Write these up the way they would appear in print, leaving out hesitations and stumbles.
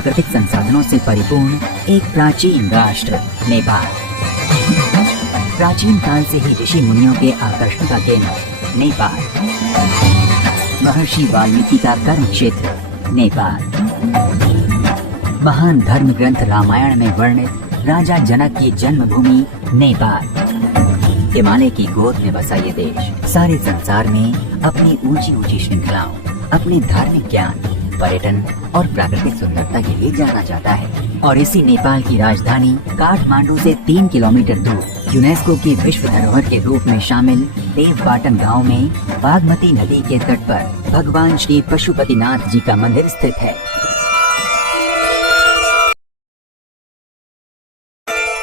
प्राकृतिक संसाधनों से परिपूर्ण एक प्राचीन राष्ट्र नेपाल। प्राचीन काल से ही ऋषि मुनियों के आकर्षण का केंद्र नेपाल। महर्षि वाल्मीकि का कर्म क्षेत्र नेपाल। महान धर्म ग्रंथ रामायण में वर्णित राजा जनक की जन्मभूमि नेपाल। हिमालय की गोद में बसा ये देश सारे संसार में अपनी ऊंची ऊंची श्रृंखलाओं, अपने धार्मिक ज्ञान, पर्यटन और प्राकृतिक सुंदरता के लिए जाना जाता है। और इसी नेपाल की राजधानी काठमांडू से 3 किलोमीटर दूर यूनेस्को की विश्व धरोहर के रूप में शामिल देवपाटन गांव में बागमती नदी के तट पर भगवान श्री पशुपतिनाथ जी का मंदिर स्थित है।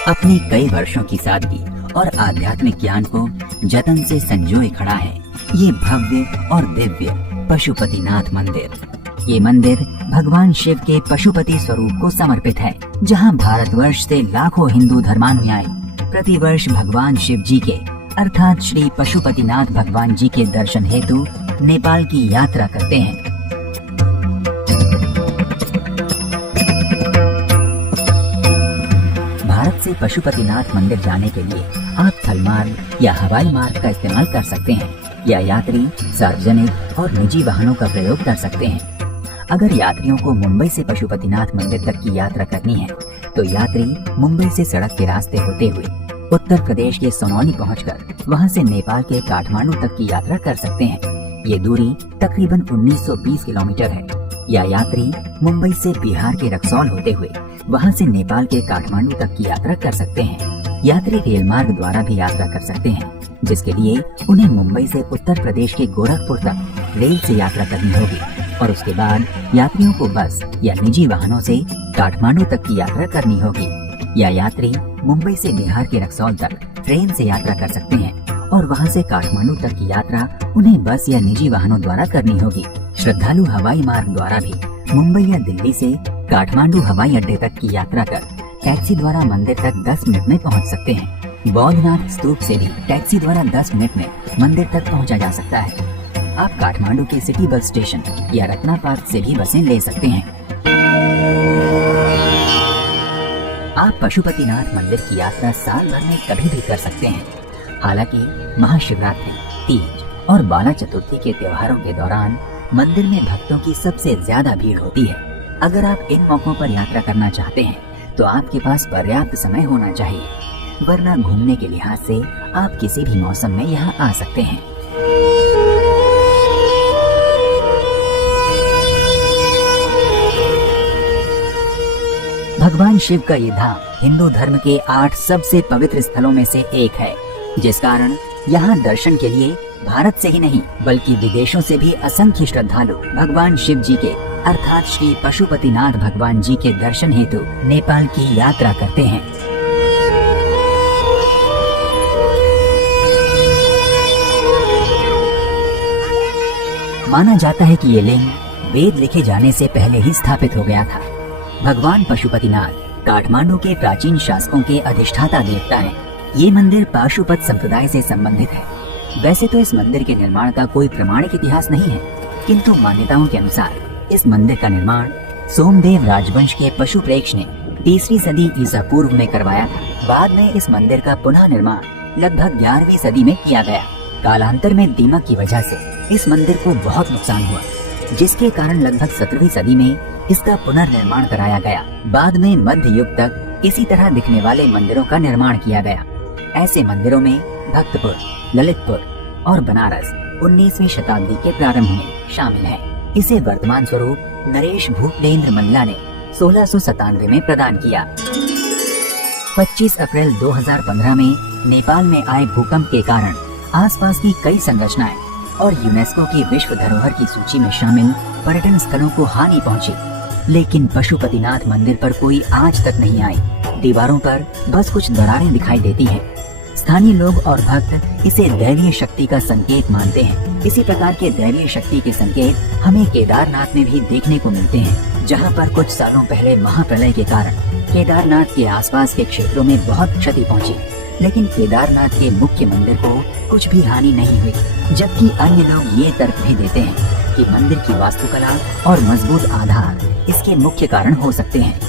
अपनी कई वर्षों की सादगी और आध्यात्मिक ज्ञान को जतन से संजोए खड़ा है ये भव्य और दिव्य पशुपतिनाथ मंदिर। ये मंदिर भगवान शिव के पशुपति स्वरूप को समर्पित है, जहां भारतवर्ष से लाखों हिंदू धर्मानुयायी प्रतिवर्ष भगवान शिव जी के अर्थात श्री पशुपतिनाथ भगवान जी के दर्शन हेतु नेपाल की यात्रा करते हैं। भारत से पशुपतिनाथ मंदिर जाने के लिए आप थल मार्ग या हवाई मार्ग का इस्तेमाल कर सकते हैं या यात्री सार्वजनिक और निजी वाहनों का प्रयोग कर सकते हैं। अगर यात्रियों को मुंबई से पशुपतिनाथ मंदिर तक की यात्रा करनी है तो यात्री मुंबई से सड़क के रास्ते होते हुए उत्तर प्रदेश के सोनौली पहुंचकर वहां से नेपाल के काठमांडू तक की यात्रा कर सकते हैं। ये दूरी तकरीबन 1920 किलोमीटर है। या यात्री मुंबई से बिहार के रक्सौल होते हुए वहां से नेपाल के काठमांडू तक की यात्रा कर सकते हैं। यात्री रेल मार्ग द्वारा भी यात्रा कर सकते हैं, जिसके लिए उन्हें मुंबई से उत्तर प्रदेश के गोरखपुर तक रेल से यात्रा करनी होगी और उसके बाद यात्रियों को बस या निजी वाहनों से काठमांडू तक की यात्रा करनी होगी। या यात्री मुंबई से बिहार के रक्सौल तक ट्रेन से यात्रा कर सकते हैं और वहां से काठमांडू तक की यात्रा उन्हें बस या निजी वाहनों द्वारा करनी होगी। श्रद्धालु हवाई मार्ग द्वारा भी मुंबई या दिल्ली से काठमांडू हवाई अड्डे तक की यात्रा कर टैक्सी द्वारा मंदिर तक 10 मिनट में पहुंच सकते हैं। बौद्धनाथ स्तूप से भी टैक्सी द्वारा 10 मिनट में मंदिर तक पहुंचा जा सकता है। आप काठमांडू के सिटी बस स्टेशन या रत्ना पार्क से भी बसें ले सकते हैं। आप पशुपतिनाथ मंदिर की यात्रा साल भर में कभी भी कर सकते हैं। हालांकि महाशिवरात्रि, तीज और बाला चतुर्थी के त्योहारों के दौरान मंदिर में भक्तों की सबसे ज्यादा भीड़ होती है। अगर आप इन मौकों पर यात्रा करना चाहते हैं तो आपके पास पर्याप्त समय होना चाहिए, वरना घूमने के लिहाज से आप किसी भी मौसम में यहाँ आ सकते हैं। भगवान शिव का ये धाम हिंदू धर्म के 8 सबसे पवित्र स्थलों में से एक है, जिस कारण यहाँ दर्शन के लिए भारत से ही नहीं बल्कि विदेशों से भी असंख्य श्रद्धालु भगवान शिव जी के अर्थात श्री पशुपतिनाथ भगवान जी के दर्शन हेतु नेपाल की यात्रा करते हैं। माना जाता है कि ये लिंग वेद लिखे जाने से पहले ही स्थापित हो गया था। भगवान पशुपतिनाथ काठमांडू के प्राचीन शासकों के अधिष्ठाता देवता हैं। ये मंदिर पाशुपत संप्रदाय से संबंधित है। वैसे तो इस मंदिर के निर्माण का कोई प्रमाणिक इतिहास नहीं है, किंतु मान्यताओं के अनुसार इस मंदिर का निर्माण सोमदेव राजवंश के पशुप्रेक्ष ने 3री सदी ईसा पूर्व में करवाया था। बाद में इस मंदिर का पुनः निर्माण लगभग 11वीं सदी में किया गया। कालांतर में दीमक की वजह से इस मंदिर को बहुत नुकसान हुआ, जिसके कारण लगभग 17वीं सदी में इसका पुनर्निर्माण कराया गया। बाद में मध्य युग तक इसी तरह दिखने वाले मंदिरों का निर्माण किया गया। ऐसे मंदिरों में भक्तपुर, ललितपुर और बनारस 19वीं शताब्दी के प्रारंभ में शामिल है। इसे वर्तमान स्वरूप नरेश भूपेंद्र मल्ला ने 1697 में प्रदान किया। 25 अप्रैल 2015 में नेपाल में आए भूकंप के कारण आसपास की कई संरचनाएं और यूनेस्को की विश्व धरोहर की सूची में शामिल पर्यटन स्थलों को हानि पहुंची, लेकिन पशुपतिनाथ मंदिर पर कोई आज तक नहीं आई। दीवारों पर बस कुछ दरारें दिखाई देती हैं। स्थानीय लोग और भक्त इसे दैवीय शक्ति का संकेत मानते हैं। इसी प्रकार के दैवीय शक्ति के संकेत हमें केदारनाथ में भी देखने को मिलते हैं, जहां पर कुछ सालों पहले महाप्रलय के कारण केदारनाथ के आसपास के क्षेत्रों में बहुत क्षति पहुंची, लेकिन केदारनाथ के मुख्य मंदिर को कुछ भी हानि नहीं हुई। जबकि अन्य लोग ये तर्क भी देते हैं जबकि मंदिर की वास्तुकला और मजबूत आधार इसके मुख्य कारण हो सकते हैं।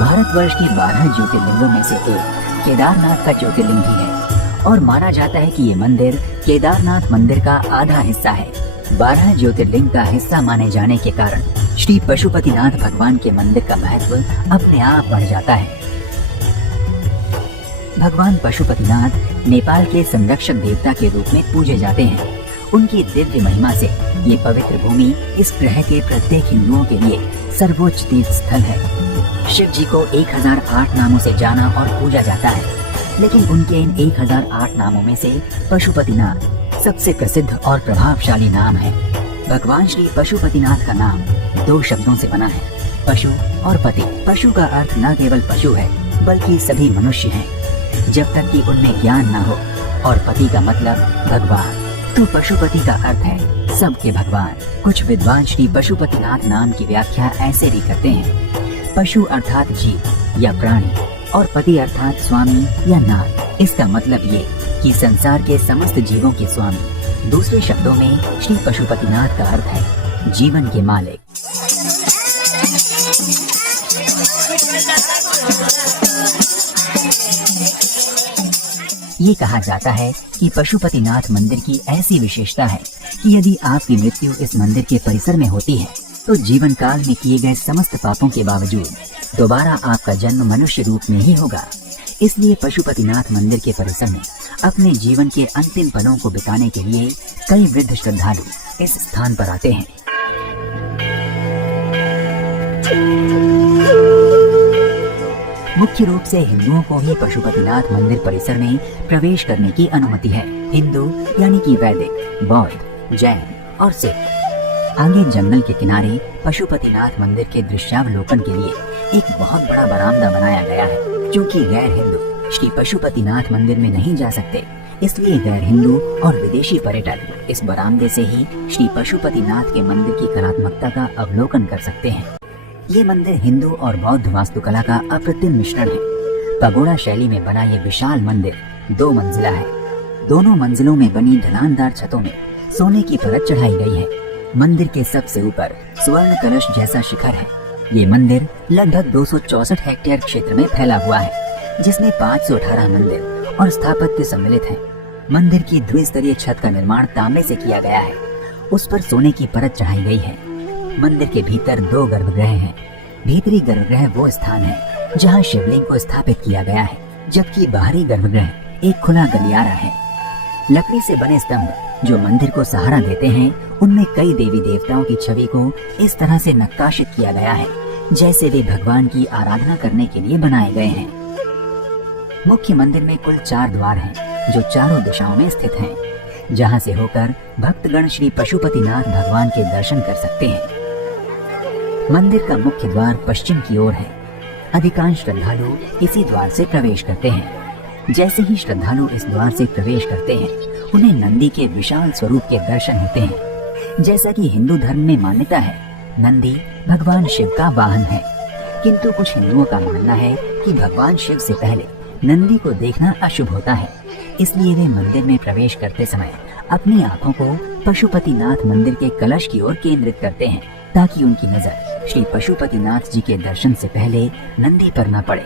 भारतवर्ष के 12 ज्योतिर्लिंगों में से एक केदारनाथ का ज्योतिर्लिंग भी है और माना जाता है कि ये मंदिर केदारनाथ मंदिर का आधा हिस्सा है। 12 ज्योतिर्लिंग का हिस्सा माने जाने के कारण श्री पशुपतिनाथ भगवान के मंदिर का महत्व अपने आप बढ़ जाता है। भगवान पशुपतिनाथ नेपाल के संरक्षक देवता के रूप में पूजे जाते हैं। उनकी दिव्य महिमा से ये पवित्र भूमि इस ग्रह के प्रत्येक हिंदुओं के लिए सर्वोच्च तीर्थ स्थल है। शिव जी को 1008 नामों से जाना और पूजा जाता है, लेकिन उनके इन 1008 नामों में से पशुपतिनाथ सबसे प्रसिद्ध और प्रभावशाली नाम है। भगवान श्री पशुपतिनाथ का नाम 2 शब्दों से बना है, पशु और पति। पशु का अर्थ न केवल पशु है बल्कि सभी मनुष्य हैं, जब तक कि उनमें ज्ञान न हो, और पति का मतलब भगवान, तो पशुपति का अर्थ है सबके भगवान। कुछ विद्वान श्री पशुपतिनाथ नाम की व्याख्या ऐसे भी करते हैं, पशु अर्थात जीव या प्राणी और पति अर्थात स्वामी या नाथ। इसका मतलब ये कि संसार के समस्त जीवों के स्वामी। दूसरे शब्दों में श्री पशुपतिनाथ का अर्थ है जीवन के मालिक। ये कहा जाता है कि पशुपतिनाथ मंदिर की ऐसी विशेषता है कि यदि आपकी मृत्यु इस मंदिर के परिसर में होती है तो जीवन काल में किए गए समस्त पापों के बावजूद दोबारा आपका जन्म मनुष्य रूप में ही होगा। इसलिए पशुपतिनाथ मंदिर के परिसर में अपने जीवन के अंतिम पलों को बिताने के लिए कई वृद्ध श्रद्धालु इस स्थान पर आते हैं। मुख्य रूप से हिंदुओं को ही पशुपतिनाथ मंदिर परिसर में प्रवेश करने की अनुमति है। हिंदू यानी कि वैदिक, बौद्ध, जैन और सिख। आगे जंगल के किनारे पशुपतिनाथ मंदिर के दृश्यावलोकन के लिए एक बहुत बड़ा बरामदा बनाया गया है। क्योंकि गैर हिंदू श्री पशुपतिनाथ मंदिर में नहीं जा सकते, इसलिए गैर हिंदू और विदेशी पर्यटक इस बरामदे से ही श्री पशुपतिनाथ के मंदिर की कलात्मकता का अवलोकन कर सकते हैं। ये मंदिर हिंदू और बौद्ध वास्तुकला का अप्रतिम मिश्रण है। पगोड़ा शैली में बना ये विशाल मंदिर 2 मंजिला है। दोनों मंजिलों में बनी ढलानदार छतों में सोने की परत चढ़ाई गई है। मंदिर के सबसे ऊपर स्वर्ण कलश जैसा शिखर है। ये मंदिर लगभग 264 हेक्टेयर क्षेत्र में फैला हुआ है, जिसमें 518 मंदिर और स्थापत्य सम्मिलित हैं। मंदिर की द्विस्तरीय छत का निर्माण तांबे से किया गया है। उस पर सोने की परत चढ़ाई गई है। मंदिर के भीतर 2 गर्भगृह हैं। भीतरी गर्भगृह वो स्थान है जहाँ शिवलिंग को स्थापित किया गया है, जबकि बाहरी गर्भगृह एक खुला गलियारा है। लकड़ी से बने स्तंभ जो मंदिर को सहारा देते हैं, उनमें कई देवी देवताओं की छवि को इस तरह से नक्काशित किया गया है जैसे वे भगवान की आराधना करने के लिए बनाए गए हैं। मुख्य मंदिर में कुल 4 द्वार हैं जो चारों दिशाओं में स्थित हैं, जहां से होकर भक्तगण श्री पशुपतिनाथ भगवान के दर्शन कर सकते हैं। मंदिर का मुख्य द्वार पश्चिम की ओर है। अधिकांश श्रद्धालु इसी द्वार से प्रवेश करते हैं। जैसे ही श्रद्धालु इस द्वार से प्रवेश करते हैं, उन्हें नंदी के विशाल स्वरूप के दर्शन होते हैं। जैसा कि हिंदू धर्म में मान्यता है, नंदी भगवान शिव का वाहन है, किंतु कुछ हिंदुओं का मानना है कि भगवान शिव से पहले नंदी को देखना अशुभ होता है। इसलिए वे मंदिर में प्रवेश करते समय अपनी आंखों को पशुपतिनाथ मंदिर के कलश की ओर केंद्रित करते हैं, ताकि उनकी नजर श्री पशुपतिनाथ जी के दर्शन से पहले नंदी पर न पड़े।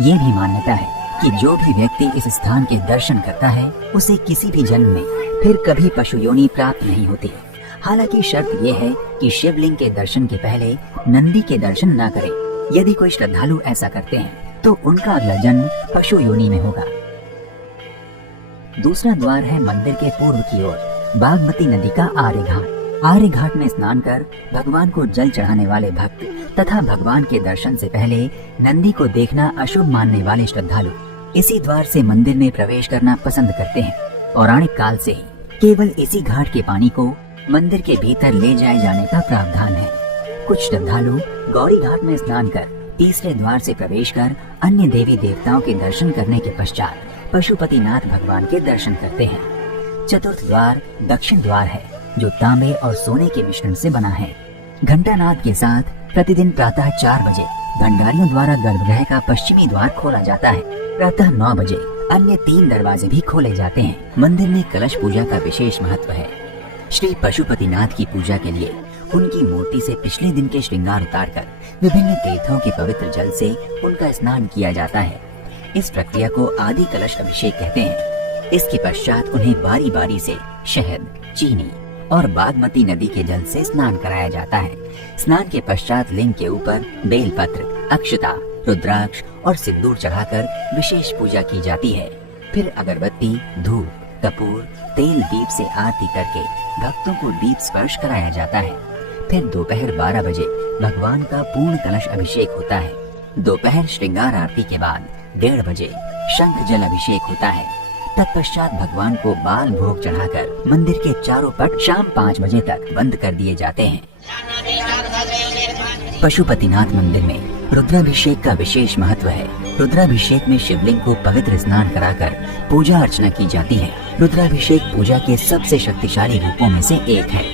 ये भी मान्यता है कि जो भी व्यक्ति इस स्थान के दर्शन करता है, उसे किसी भी जन्म में फिर कभी पशु योनि प्राप्त नहीं होती। हालांकि शर्त यह है कि शिवलिंग के दर्शन के पहले नंदी के दर्शन न करें। यदि कोई श्रद्धालु ऐसा करते हैं तो उनका अगला जन्म पशु योनि में होगा। दूसरा द्वार है मंदिर के पूर्व की ओर बागमती नदी का आर्य घाट। आर्य घाट में स्नान कर भगवान को जल चढ़ाने वाले भक्त तथा भगवान के दर्शन से पहले नंदी को देखना अशुभ मानने वाले श्रद्धालु इसी द्वार से मंदिर में प्रवेश करना पसंद करते हैं। पौराणिक काल से ही केवल इसी घाट के पानी को मंदिर के भीतर ले जाए जाने का प्रावधान है। कुछ श्रद्धालु गौरी घाट में स्नान कर तीसरे द्वार से प्रवेश कर अन्य देवी देवताओं के दर्शन करने के पश्चात पशुपतिनाथ भगवान के दर्शन करते हैं। चतुर्थ द्वार दक्षिण द्वार है, जो तांबे और सोने के मिश्रण से बना है। घंटानाद के साथ प्रतिदिन प्रातः 4 बजे भंडारियों द्वारा गर्भगृह का पश्चिमी द्वार खोला जाता है। प्रातः 9 बजे अन्य 3 दरवाजे भी खोले जाते हैं। मंदिर में कलश पूजा का विशेष महत्व है। श्री पशुपतिनाथ की पूजा के लिए उनकी मूर्ति से पिछले दिन के श्रृंगार उतारकर विभिन्न तीर्थों के पवित्र जल से उनका स्नान किया जाता है। इस प्रक्रिया को आदि कलश अभिषेक कहते हैं। इसके पश्चात उन्हें बारी बारी से शहद, चीनी और बागमती नदी के जल से स्नान कराया जाता है। स्नान के पश्चात लिंग के ऊपर बेलपत्र, अक्षता, रुद्राक्ष और सिंदूर चढ़ाकर विशेष पूजा की जाती है। फिर अगरबत्ती, धूप, कपूर, तेल, दीप से आरती करके भक्तों को दीप स्पर्श कराया जाता है। फिर दोपहर 12 बजे भगवान का पूर्ण कलश अभिषेक होता है। दोपहर श्रृंगार आरती के बाद 1:30 बजे शंख जल अभिषेक होता है। तत्पश्चात भगवान को बाल भोग चढ़ाकर मंदिर के चारों पट शाम 5 बजे तक बंद कर दिए जाते हैं। पशुपतिनाथ मंदिर में रुद्राभिषेक का विशेष महत्व है। रुद्राभिषेक में शिवलिंग को पवित्र स्नान कराकर पूजा अर्चना की जाती है। रुद्राभिषेक पूजा के सबसे शक्तिशाली रूपों में से एक है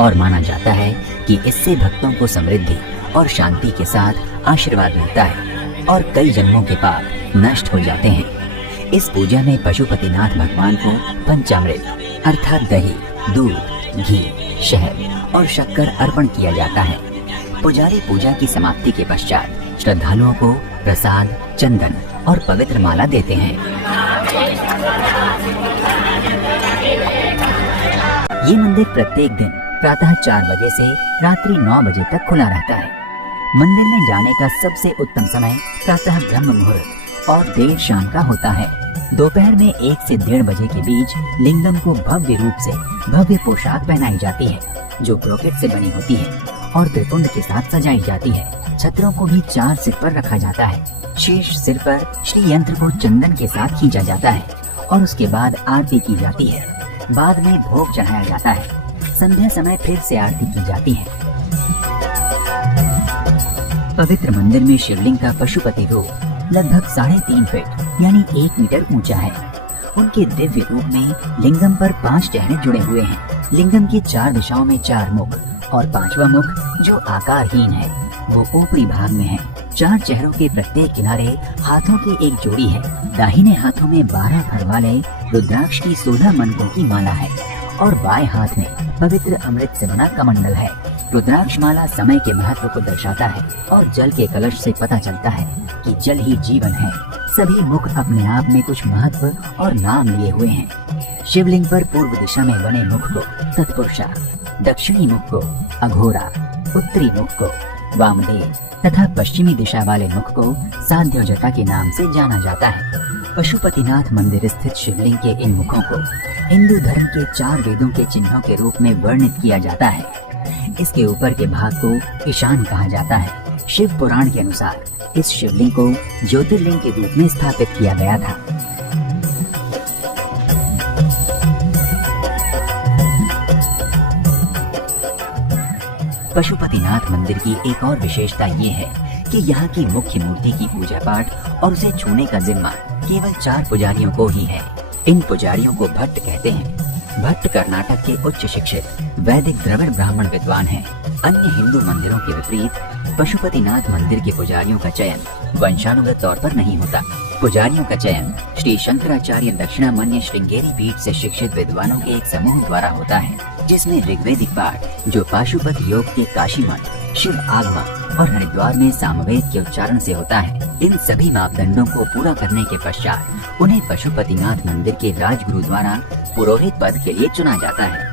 और माना जाता है कि इससे भक्तों को समृद्धि और शांति के साथ आशीर्वाद मिलता है और कई जन्मों के पाप नष्ट हो जाते हैं। इस पूजा में पशुपतिनाथ भगवान को पंचामृत अर्थात दही, दूध, घी, शहद और शक्कर अर्पण किया जाता है। पुजारी पूजा की समाप्ति के पश्चात श्रद्धालुओं को प्रसाद, चंदन और पवित्र माला देते हैं। ये मंदिर प्रत्येक दिन प्रातः 4 बजे से रात्रि 9 बजे तक खुला रहता है। मंदिर में जाने का सबसे उत्तम समय प्रातः ब्रह्म मुहूर्त और देर शाम का होता है। दोपहर में 1 से 1:30 बजे के बीच लिंगम को भव्य रूप से भव्य पोशाक पहनाई जाती है जो ब्रोकेट से बनी होती है और त्रिपुंड के साथ सजाई जाती है। छत्रों को भी 4 सिर पर रखा जाता है। शीर्ष सिर पर श्री यंत्र को चंदन के साथ खींचा जाता है और उसके बाद आरती की जाती है। बाद में भोग चढ़ाया जाता है। संध्या समय फिर से आरती की जाती है। पवित्र मंदिर में शिवलिंग का पशुपति रूप लगभग 3.5 फीट यानी 1 मीटर ऊंचा है। उनके दिव्य रूप में लिंगम पर 5 चेहरे जुड़े हुए हैं। लिंगम की 4 दिशाओं में 4 मुख और 5वां मुख जो आकारहीन है वो ऊपरी भाग में है। 4 चेहरों के प्रत्येक किनारे हाथों की एक जोड़ी है। दाहिने हाथों में 12 फर वाले रुद्राक्ष की 16 मनकों की माला है और बाएं हाथ में पवित्र अमृत से बना कमंडल है। रुद्राक्ष माला समय के महत्व को दर्शाता है और जल के कलश से पता चलता है कि जल ही जीवन है। सभी मुख अपने आप में कुछ महत्व और नाम लिए हुए हैं। शिवलिंग पर पूर्व दिशा में बने मुख को तत्पुरुषा, दक्षिणी मुख को अघोरा, उत्तरी मुख को वामदेव तथा पश्चिमी दिशा वाले मुख को साध्योजटा के नाम से जाना जाता है। पशुपतिनाथ मंदिर स्थित शिवलिंग के इन मुखों को हिंदू धर्म के 4 वेदों के चिन्हों के रूप में वर्णित किया जाता है। इसके ऊपर के भाग को ईशान कहा जाता है। शिव पुराण के अनुसार इस शिवलिंग को ज्योतिर्लिंग के रूप में स्थापित किया गया था। पशुपतिनाथ मंदिर की एक और विशेषता ये है कि यहाँ की मुख्य मूर्ति की पूजा पाठ और उसे छूने का जिम्मा केवल 4 पुजारियों को ही है। इन पुजारियों को भट्ट कहते हैं। भट्ट कर्नाटक के उच्च शिक्षित वैदिक द्रविड़ ब्राह्मण विद्वान हैं। अन्य हिंदू मंदिरों के विपरीत पशुपतिनाथ मंदिर के पुजारियों का चयन वंशानुगत तौर पर नहीं होता। पुजारियों का चयन श्री शंकराचार्य दक्षिणामन्य श्रृंगेरी पीठ से शिक्षित विद्वानों के एक समूह द्वारा होता है, जिसमें ऋग्वेदिक पाठ जो पाशुपत योग के काशी मठ, शिव आगमन और हरिद्वार में सामवेद के उच्चारण से होता है। इन सभी मापदंडों को पूरा करने के पश्चात उन्हें पशुपतिनाथ मंदिर के राजगुरु द्वारा पुरोहित पद के लिए चुना जाता है।